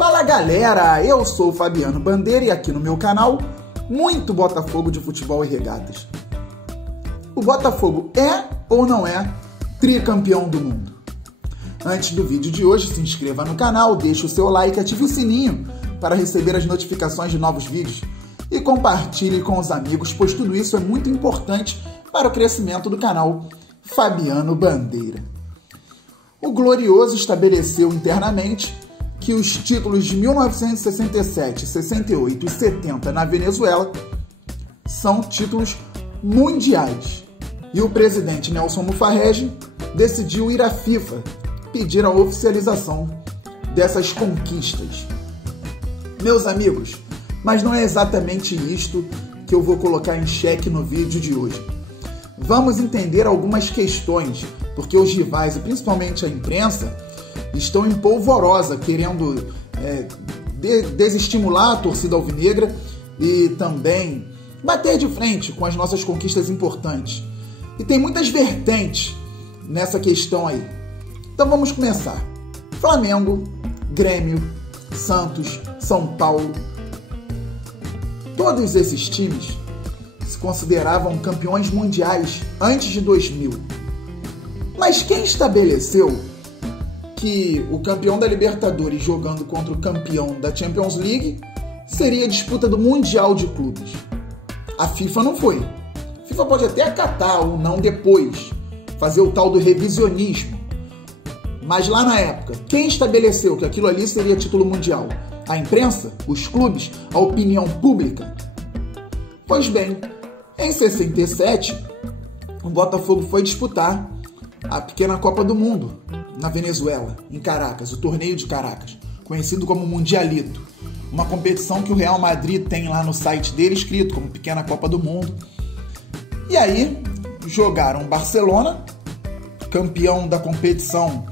Fala galera, eu sou o Fabiano Bandeira e aqui no meu canal, muito Botafogo de futebol e regatas. O Botafogo é ou não é tricampeão do mundo? Antes do vídeo de hoje, se inscreva no canal, deixe o seu like, ative o sininho para receber as notificações de novos vídeos e compartilhe com os amigos, pois tudo isso é muito importante para o crescimento do canal Fabiano Bandeira. O Glorioso estabeleceu internamente que os títulos de 1967, 68 e 70 na Venezuela são títulos mundiais. E o presidente Nelson Mufarrege decidiu ir à FIFA pedir a oficialização dessas conquistas. Meus amigos, mas não é exatamente isto que eu vou colocar em xeque no vídeo de hoje. Vamos entender algumas questões, porque os rivais e principalmente a imprensa estão em polvorosa, querendo desestimular a torcida alvinegra e também bater de frente com as nossas conquistas importantes. E tem muitas vertentes nessa questão aí. Então vamos começar. Flamengo, Grêmio, Santos, São Paulo. Todos esses times se consideravam campeões mundiais antes de 2000. Mas quem estabeleceu que o campeão da Libertadores jogando contra o campeão da Champions League seria a disputa do Mundial de Clubes? A FIFA não foi. A FIFA pode até acatar ou não depois, fazer o tal do revisionismo. Mas lá na época, quem estabeleceu que aquilo ali seria título mundial? A imprensa? Os clubes? A opinião pública? Pois bem, em 67, o Botafogo foi disputar a pequena Copa do Mundo na Venezuela, em Caracas, o torneio de Caracas, conhecido como Mundialito, uma competição que o Real Madrid tem lá no site dele escrito como Pequena Copa do Mundo. E aí jogaram Barcelona, campeão da competição,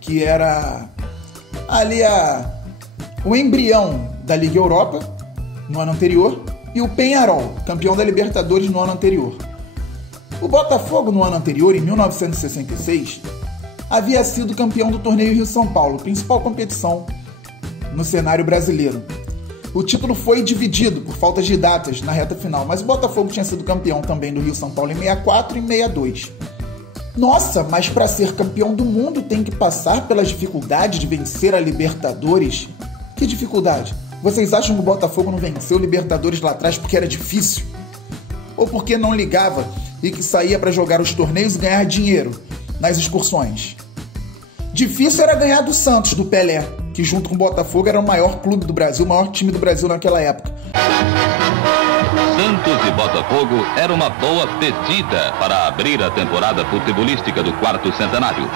que era ali o embrião da Liga Europa no ano anterior, e o Peñarol, campeão da Libertadores no ano anterior. O Botafogo no ano anterior, em 1966, havia sido campeão do torneio Rio-São Paulo, principal competição no cenário brasileiro. O título foi dividido por falta de datas na reta final, mas o Botafogo tinha sido campeão também do Rio-São Paulo em 64 e 62. Nossa, mas para ser campeão do mundo tem que passar pelas dificuldades de vencer a Libertadores? Que dificuldade? Vocês acham que o Botafogo não venceu Libertadores lá atrás porque era difícil? Ou porque não ligava e que saía para jogar os torneios e ganhar dinheiro nas excursões? Difícil era ganhar do Santos, do Pelé, que junto com o Botafogo era o maior clube do Brasil, o maior time do Brasil naquela época. Santos e Botafogo era uma boa pedida para abrir a temporada futebolística do quarto centenário.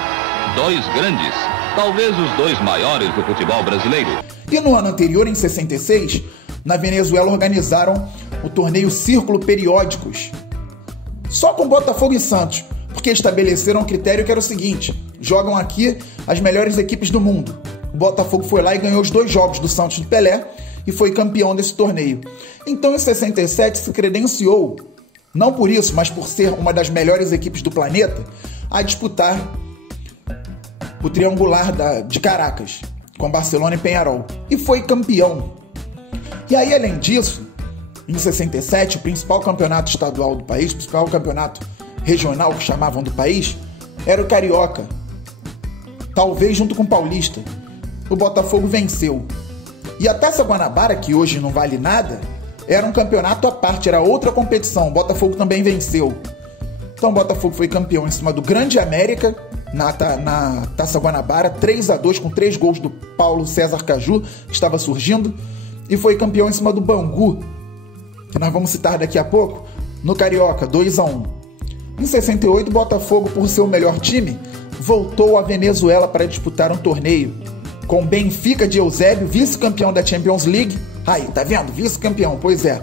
Dois grandes, talvez os dois maiores do futebol brasileiro. E no ano anterior, em 66, na Venezuela organizaram o torneio Círculo Periódicos, só com Botafogo e Santos, porque estabeleceram um critério que era o seguinte: jogam aqui as melhores equipes do mundo. O Botafogo foi lá e ganhou os 2 jogos do Santos do Pelé e foi campeão desse torneio. Então, em 67, se credenciou, não por isso, mas por ser uma das melhores equipes do planeta, a disputar o triangular de Caracas, com Barcelona e Peñarol. E foi campeão. E aí, além disso, em 67, o principal campeonato estadual do país, o principal campeonato regional que chamavam do país, era o Carioca. Talvez junto com o Paulista. O Botafogo venceu. E a Taça Guanabara, que hoje não vale nada, era um campeonato à parte, era outra competição. O Botafogo também venceu. Então o Botafogo foi campeão em cima do Grande América, na Taça Guanabara, 3-2, com 3 gols do Paulo César Caju, que estava surgindo, e foi campeão em cima do Bangu, que nós vamos citar daqui a pouco, no Carioca, 2-1. Em 68, o Botafogo, por ser o melhor time, voltou à Venezuela para disputar um torneio com Benfica de Eusébio, vice-campeão da Champions League. Aí, tá vendo? Vice-campeão, pois é.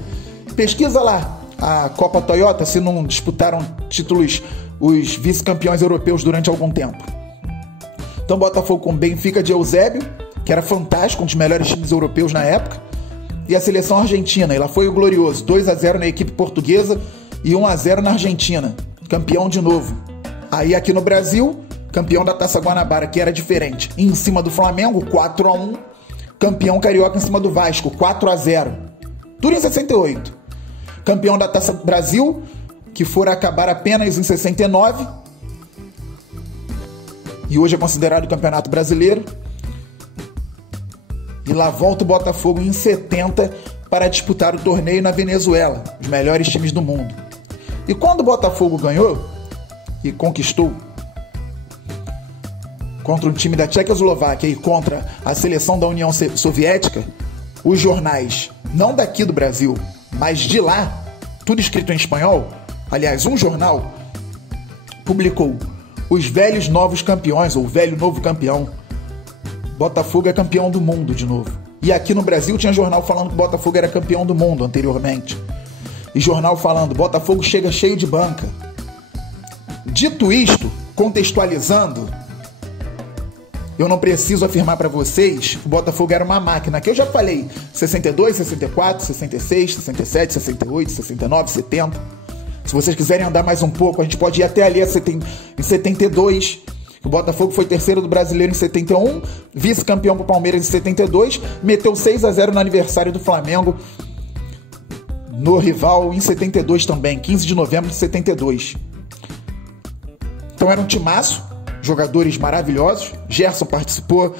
Pesquisa lá a Copa Toyota se não disputaram títulos os vice-campeões europeus durante algum tempo. Então, Botafogo com Benfica de Eusébio, que era fantástico, um dos melhores times europeus na época, e a seleção argentina. E lá foi o Glorioso, 2-0 na equipe portuguesa e 1-0 na Argentina. Campeão de novo. Aí aqui no Brasil, campeão da Taça Guanabara, que era diferente. Em cima do Flamengo, 4-1. campeão carioca em cima do Vasco, 4-0. Tudo em 68. Campeão da Taça Brasil, que fora acabar apenas em 69. E hoje é considerado Campeonato Brasileiro. E lá volta o Botafogo em 70 para disputar o torneio na Venezuela, os melhores times do mundo. E quando o Botafogo ganhou e conquistou contra um time da Tchecoslováquia e contra a seleção da União Soviética, os jornais, não daqui do Brasil, mas de lá, tudo escrito em espanhol, aliás, um jornal publicou os velhos novos campeões, ou velho novo campeão. Botafogo é campeão do mundo de novo. E aqui no Brasil tinha jornal falando que o Botafogo era campeão do mundo anteriormente. E jornal falando, Botafogo chega cheio de banca. Dito isto, contextualizando, eu não preciso afirmar para vocês que o Botafogo era uma máquina, que eu já falei, 62, 64, 66, 67, 68, 69, 70. Se vocês quiserem andar mais um pouco, a gente pode ir até ali em 72. O Botafogo foi terceiro do Brasileiro em 71, vice-campeão pro Palmeiras em 72, meteu 6-0 no aniversário do Flamengo no rival em 72 também, 15 de novembro de 72. Então era um timaço, jogadores maravilhosos. Gerson participou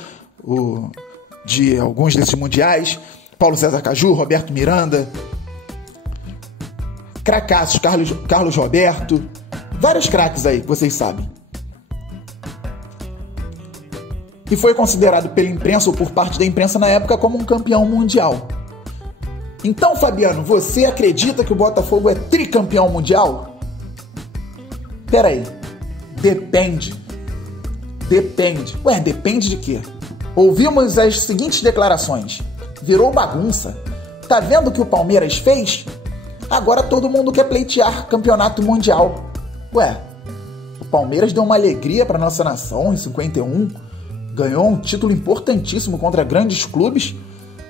de alguns desses mundiais, Paulo César Caju, Roberto Miranda, cracaços, Carlos Roberto, vários craques aí que vocês sabem. E foi considerado pela imprensa ou por parte da imprensa na época como um campeão mundial. Então, Fabiano, você acredita que o Botafogo é tricampeão mundial? Peraí, depende. Ué, depende de quê? Ouvimos as seguintes declarações. Virou bagunça. Tá vendo o que o Palmeiras fez? Agora todo mundo quer pleitear campeonato mundial. Ué, o Palmeiras deu uma alegria para nossa nação em 51, ganhou um título importantíssimo contra grandes clubes,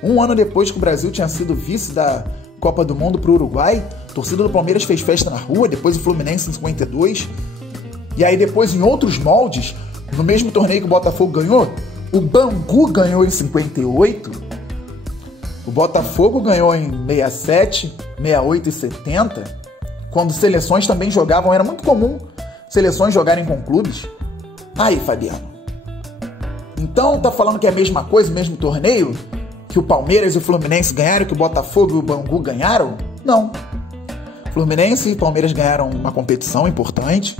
um ano depois que o Brasil tinha sido vice da Copa do Mundo para o Uruguai. A torcida do Palmeiras fez festa na rua, depois o Fluminense em 52, e aí depois em outros moldes, no mesmo torneio que o Botafogo ganhou, o Bangu ganhou em 58, o Botafogo ganhou em 67, 68 e 70, quando seleções também jogavam, era muito comum seleções jogarem com clubes. Aí, Fabiano, então tá falando que é a mesma coisa, o mesmo torneio, que o Palmeiras e o Fluminense ganharam, que o Botafogo e o Bangu ganharam? Não. Fluminense e Palmeiras ganharam uma competição importante,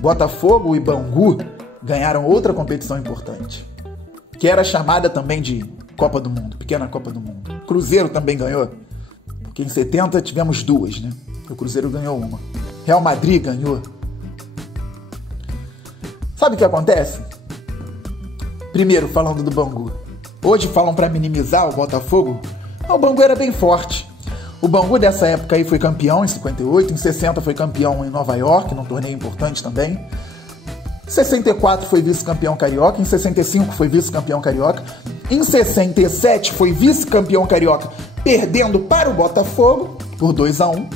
Botafogo e Bangu ganharam outra competição importante, que era chamada também de Copa do Mundo, Pequena Copa do Mundo. Cruzeiro também ganhou, porque em 70 tivemos duas, né? O Cruzeiro ganhou uma. Real Madrid ganhou. Sabe o que acontece? Primeiro, falando do Bangu. Hoje falam para minimizar o Botafogo. O Bangu era bem forte. O Bangu dessa época aí foi campeão em 58, em 60 foi campeão em Nova York, num torneio importante também. Em 64 foi vice-campeão carioca, em 65 foi vice-campeão carioca, em 67 foi vice-campeão carioca, perdendo para o Botafogo por 2-1.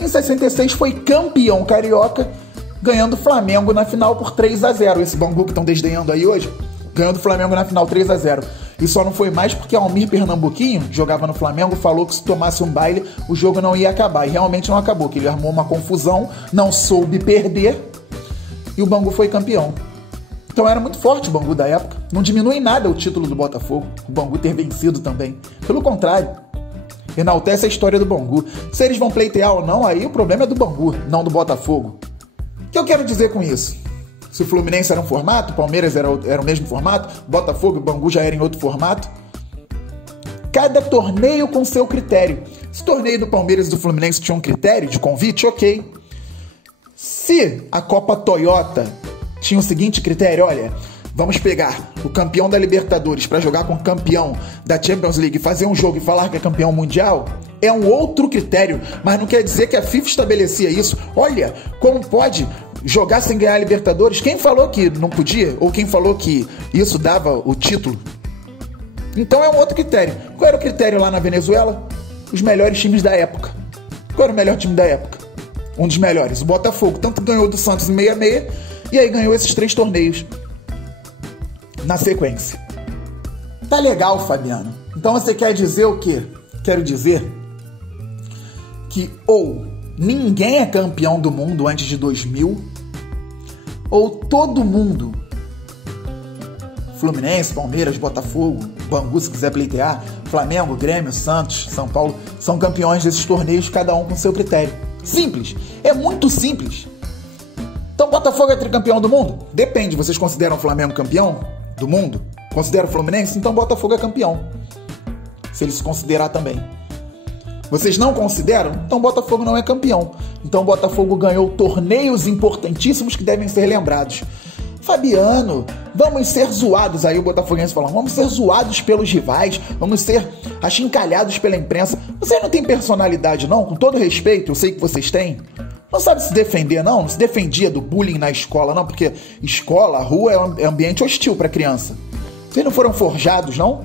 Em 66 foi campeão carioca, ganhando o Flamengo na final por 3-0. Esse Bangu que estão desdenhando aí hoje, ganhando o Flamengo na final 3-0. E só não foi mais porque Almir Pernambuquinho, que jogava no Flamengo, falou que se tomasse um baile, o jogo não ia acabar. E realmente não acabou, que ele armou uma confusão, não soube perder, e o Bangu foi campeão. Então era muito forte o Bangu da época. Não diminui em nada o título do Botafogo, o Bangu ter vencido também. Pelo contrário, enaltece a história do Bangu. Se eles vão pleitear ou não, aí o problema é do Bangu, não do Botafogo. O que eu quero dizer com isso? Se o Fluminense era um formato, o Palmeiras era o mesmo formato, o Botafogo e o Bangu já eram em outro formato. Cada torneio com seu critério. Se o torneio do Palmeiras e do Fluminense tinha um critério de convite, ok. Se a Copa Toyota tinha o seguinte critério, olha, vamos pegar o campeão da Libertadores para jogar com o campeão da Champions League, fazer um jogo e falar que é campeão mundial, é um outro critério, mas não quer dizer que a FIFA estabelecia isso. Olha, como pode jogar sem ganhar a Libertadores? Quem falou que não podia? Ou quem falou que isso dava o título? Então é um outro critério. Qual era o critério lá na Venezuela? Os melhores times da época. Qual era o melhor time da época? Um dos melhores, o Botafogo. Tanto ganhou do Santos em 66 e aí ganhou esses 3 torneios na sequência. Tá legal, Fabiano. Então você quer dizer o quê? Quero dizer que ou ninguém é campeão do mundo antes de 2000, ou todo mundo, Fluminense, Palmeiras, Botafogo, Bangu, se quiser pleitear, Flamengo, Grêmio, Santos, São Paulo, são campeões desses torneios, cada um com seu critério. Simples. É muito simples. Então Botafogo é tricampeão do mundo? Depende. Vocês consideram o Flamengo campeão do mundo? Consideram o Fluminense? Então Botafogo é campeão. Se ele se considerar também. Vocês não consideram? Então Botafogo não é campeão. Então Botafogo ganhou torneios importantíssimos que devem ser lembrados. Fabiano, vamos ser zoados, aí o botafoguense falando, vamos ser zoados pelos rivais, vamos ser achincalhados pela imprensa. Você não tem personalidade não? Com todo respeito, eu sei que vocês têm. Não sabe se defender não? Não se defendia do bullying na escola não? Porque escola, rua é um ambiente hostil para criança. Vocês não foram forjados não?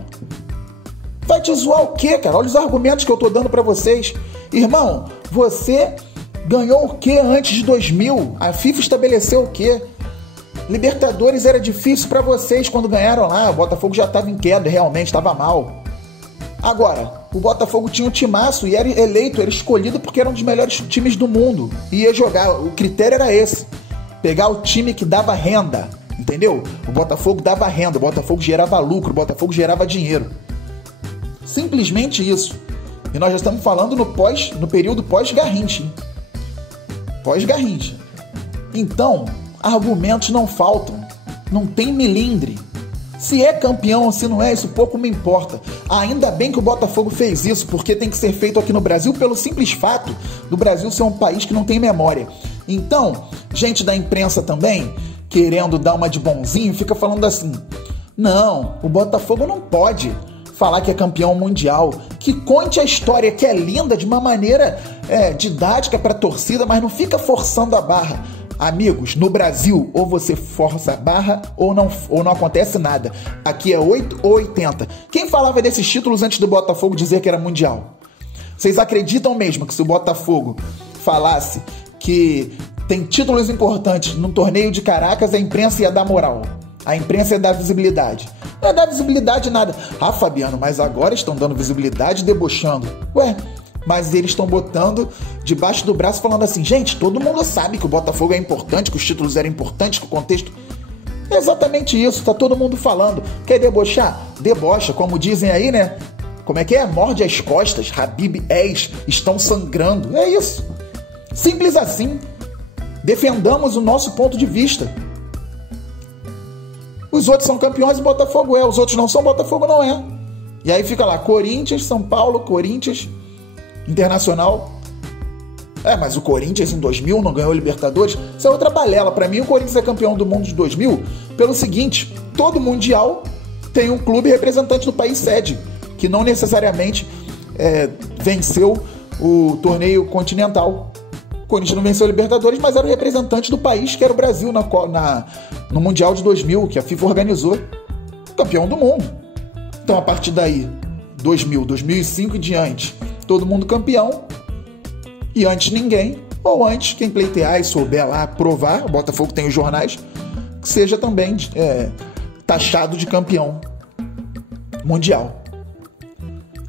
Vai te zoar o quê, cara? Olha os argumentos que eu tô dando pra vocês. Irmão, você ganhou o quê antes de 2000? A FIFA estabeleceu o quê? Libertadores era difícil pra vocês quando ganharam lá. O Botafogo já tava em queda, realmente, tava mal. Agora, o Botafogo tinha um timaço e era eleito, era escolhido porque era um dos melhores times do mundo. E ia jogar, o critério era esse. Pegar o time que dava renda, entendeu? O Botafogo dava renda, o Botafogo gerava lucro, o Botafogo gerava dinheiro. Simplesmente isso. E nós já estamos falando no período pós-Garrincha. Pós-Garrincha. Então, argumentos não faltam. Não tem melindre. Se é campeão ou se não é, isso pouco me importa. Ainda bem que o Botafogo fez isso, porque tem que ser feito aqui no Brasil pelo simples fato do Brasil ser um país que não tem memória. Então, gente da imprensa também, querendo dar uma de bonzinho, fica falando assim, não, o Botafogo não pode falar que é campeão mundial, que conte a história que é linda de uma maneira didática para a torcida, mas não fica forçando a barra. Amigos, no Brasil, ou você força a barra ou não acontece nada. Aqui é 8 ou 80. Quem falava desses títulos antes do Botafogo dizer que era mundial? Vocês acreditam mesmo que se o Botafogo falasse que tem títulos importantes no torneio de Caracas, a imprensa ia dar moral? A imprensa ia dar visibilidade? Não ia dar visibilidade nada. Ah, Fabiano, mas agora estão dando visibilidade e debochando. Ué, mas eles estão botando debaixo do braço falando assim, gente, todo mundo sabe que o Botafogo é importante, que os títulos eram importantes, que o contexto... É exatamente isso, tá todo mundo falando. Quer debochar? Debocha, como dizem aí, né? Como é que é? Morde as costas, Habib estão sangrando. É isso. Simples assim. Defendamos o nosso ponto de vista. Os outros são campeões e o Botafogo é. Os outros não são, o Botafogo não é. E aí fica lá, Corinthians, São Paulo, Corinthians, Internacional. Mas o Corinthians em 2000 não ganhou Libertadores. Isso é outra balela. Pra mim, o Corinthians é campeão do mundo de 2000 pelo seguinte, todo mundial tem um clube representante do país sede, que não necessariamente venceu o torneio continental. O Corinthians não venceu a Libertadores, mas era o representante do país, que era o Brasil, no Mundial de 2000, que a FIFA organizou. Campeão do mundo. Então, a partir daí, 2000, 2005 e diante, todo mundo campeão. E antes ninguém, ou antes quem pleitear e souber lá provar, o Botafogo tem os jornais, que seja também taxado de campeão mundial.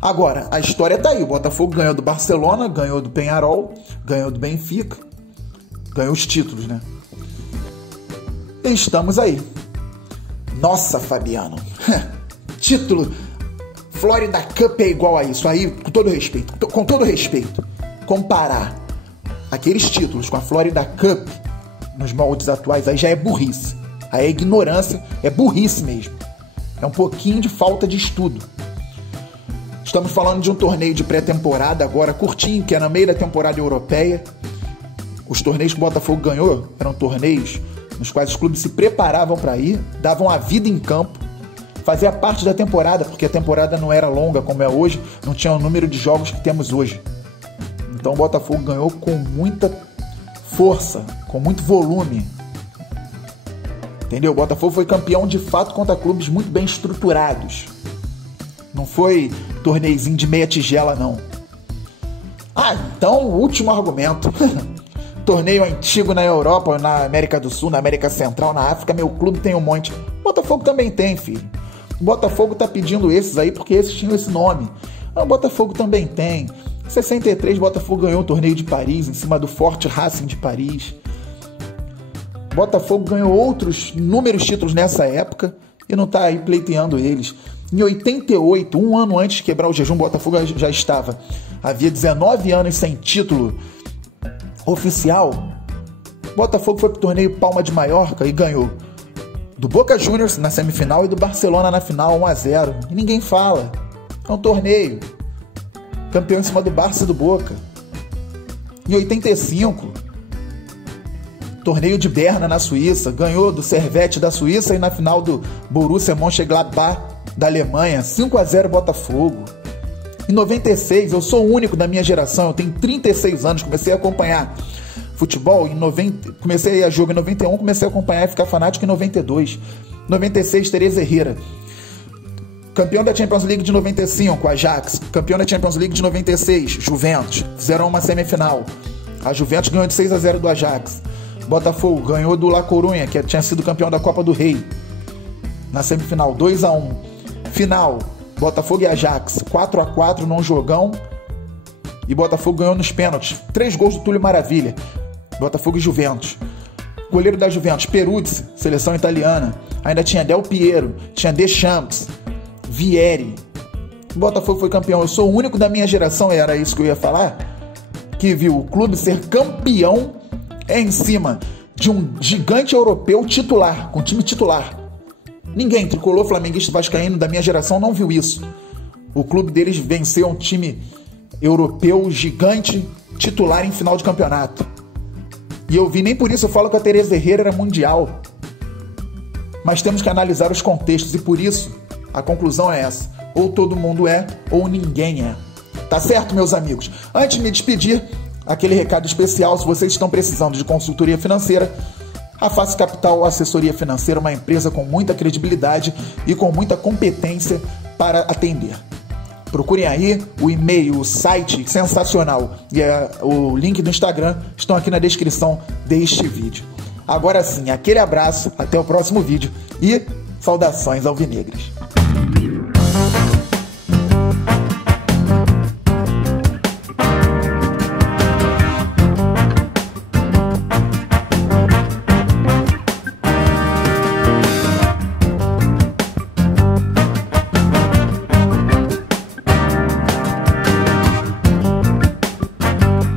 Agora, a história tá aí. O Botafogo ganhou do Barcelona, ganhou do Peñarol, ganhou do Benfica, ganhou os títulos, né? E estamos aí. Nossa, Fabiano, título Florida Cup é igual a isso. Aí, com todo respeito, comparar aqueles títulos com a Florida Cup nos moldes atuais, aí já é burrice. Aí é ignorância, é burrice mesmo. É um pouquinho de falta de estudo. Estamos falando de um torneio de pré-temporada agora curtinho, que é no meio da temporada europeia. Os torneios que o Botafogo ganhou eram torneios nos quais os clubes se preparavam para ir, davam a vida em campo, fazia parte da temporada, porque a temporada não era longa como é hoje, não tinha o número de jogos que temos hoje. Então o Botafogo ganhou com muita força, com muito volume. Entendeu? O Botafogo foi campeão de fato contra clubes muito bem estruturados. Não foi torneizinho de meia tigela, não. Então o último argumento. Torneio antigo na Europa, na América do Sul, na América Central, na África, meu clube tem um monte. O Botafogo também tem, filho. O Botafogo tá pedindo esses aí porque esses tinham esse nome. O Botafogo também tem. Em 63, o Botafogo ganhou o torneio de Paris em cima do Forte Racing de Paris. O Botafogo ganhou outros inúmeros títulos nessa época e não tá aí pleiteando eles. Em 88, um ano antes de quebrar o jejum, o Botafogo já estava. Havia 19 anos sem título oficial. O Botafogo foi pro torneio Palma de Mallorca e ganhou do Boca Juniors na semifinal e do Barcelona na final 1-0. E ninguém fala. É um torneio. Campeão em cima do Barça e do Boca. Em 85, torneio de Berna na Suíça, ganhou do Servette da Suíça e na final do Borussia Mönchengladbach da Alemanha, 5-0 Botafogo. Em 96, eu sou o único da minha geração, eu tenho 36 anos, comecei a acompanhar futebol em 90, comecei a jogo em 91, comecei a acompanhar e ficar fanático em 92. 96, Teresa Herrera. Campeão da Champions League de 95, Ajax. Campeão da Champions League de 96, Juventus. Fizeram uma semifinal. A Juventus ganhou de 6-0 do Ajax. Botafogo ganhou do La Coruña, que tinha sido campeão da Copa do Rei. Na semifinal, 2-1. Final, Botafogo e Ajax, 4-4 num jogão. E Botafogo ganhou nos pênaltis. 3 gols do Túlio Maravilha. Botafogo e Juventus. Goleiro da Juventus, Peruzzi, seleção italiana. Ainda tinha Del Piero, tinha Deschamps, Vieri. O Botafogo foi campeão. Eu sou o único da minha geração, era isso que eu ia falar, que viu o clube ser campeão em cima de um gigante europeu titular, com time titular. Ninguém, tricolor, flamenguista, vascaíno da minha geração não viu isso. O clube deles venceu um time europeu gigante titular em final de campeonato. E eu vi, nem por isso eu falo que a Teresa Herrera era mundial. Mas temos que analisar os contextos e por isso a conclusão é essa. Ou todo mundo é, ou ninguém é. Tá certo, meus amigos? Antes de me despedir, aquele recado especial, se vocês estão precisando de consultoria financeira, a Face Capital Assessoria Financeira é uma empresa com muita credibilidade e com muita competência para atender. Procurem aí o e-mail, o site sensacional e o link do Instagram estão aqui na descrição deste vídeo. Agora sim, aquele abraço, até o próximo vídeo e saudações alvinegras.